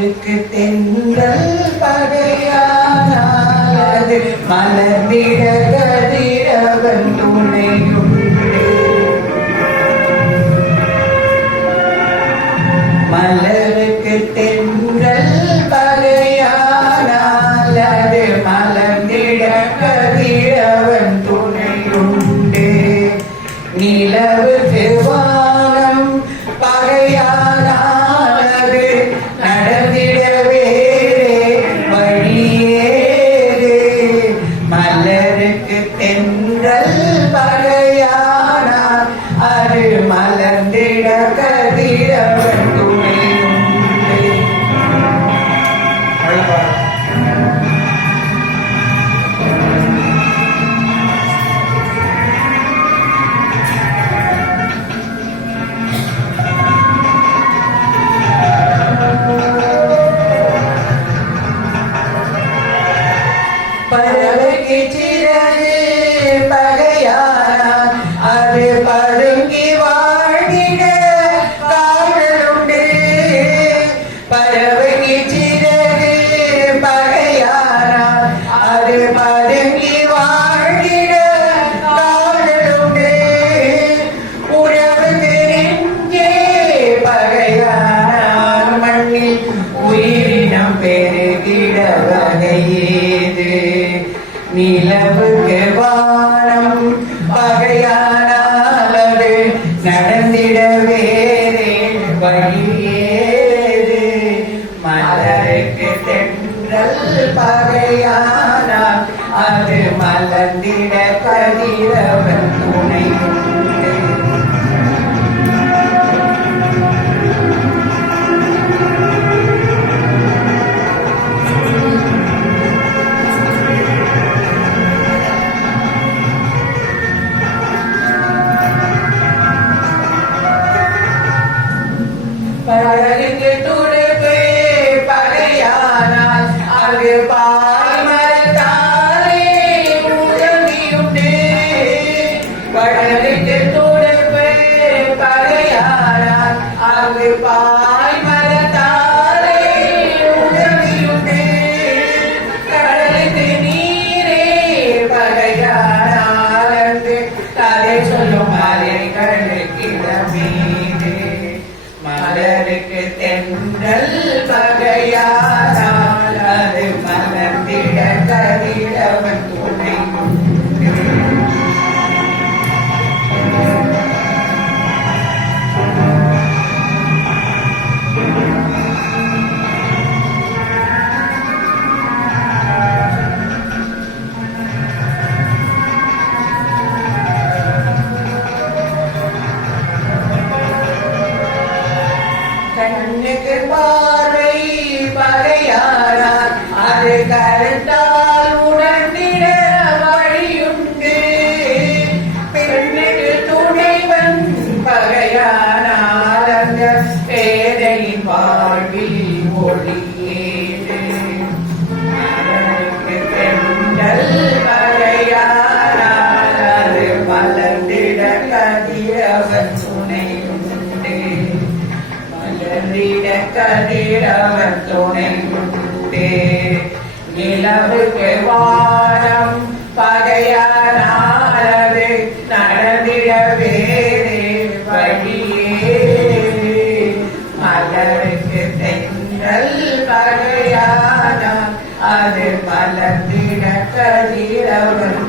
மலருக்கு தென்றல் பகையானால் அது மலர்ந்திட கதிரவன் துணையுண்டு. மலருக்கு தென்றல் பகையானால் அது மலர்ந்திட கதிரவன் துணையுண்டு. நிலவுக்கு வானம் பகையானால் அது நடந்திட வேறே வழியேது. மலருக்கு தென்றல் பகையானால் அது மலர்ந்திட கதிரவன் துணையுண்டு. பறவைக்கு சிறகு பகையானால் அது பதுங்கி வாழ்ந்திட காவலுண்டு. பறவைக்கு சிறகு பகையானால் அது பதுங்கி வாழ்ந்திட காவலுண்டு. உறவுக்கு நெஞ்சே பகையானால் மண்ணில் உயிரினம் பெருகிட வகையேது. நிலவுக்கு வானம் பகையானால் அது நடந்திட வேறே வழியேது. மலருக்கு தென்றல் பகையானால் அது மலர்ந்திட கதிரவன் துணையுண்டு. பழகுக்கு துடுப்பு பகையானால் அது பாய்மரத்தாலே உதவியுண்டு. பழகுக்கு துடுப்பு பகையானால் அது பாய்மரத்தாலே உதவியுண்டு. கடலுக்கு நீரே பகையானால் என்று கதை சொல்லும் அலைகளுக்கிடமீது. மலருக்கு தென்றல் பகையானால் அது மலர்ந்திட கதிரவன் துணையுண்டு. கண்ணுக்கு பார்வை பகையானால் அது கருத்தால் உணர்ந்திட வழியுண்டு. பெண்ணுக்கு துணைவன் பகையானால் அந்த பேதையின் வாழ்வில் ஒளியேது. மலருக்கு தென்றல் பகையானால் அது மலர்ந்திட கதிரவன் துணையுண்டு. மலர்ந்திட கதிரவன் துணையுண்டு. நிலவுக்கு வானம் பகையானால் அது நடந்திட வேறே வழியேது. மலருக்கு தென்றல் பகையானால் அது மலர்ந்திட கதிரவன்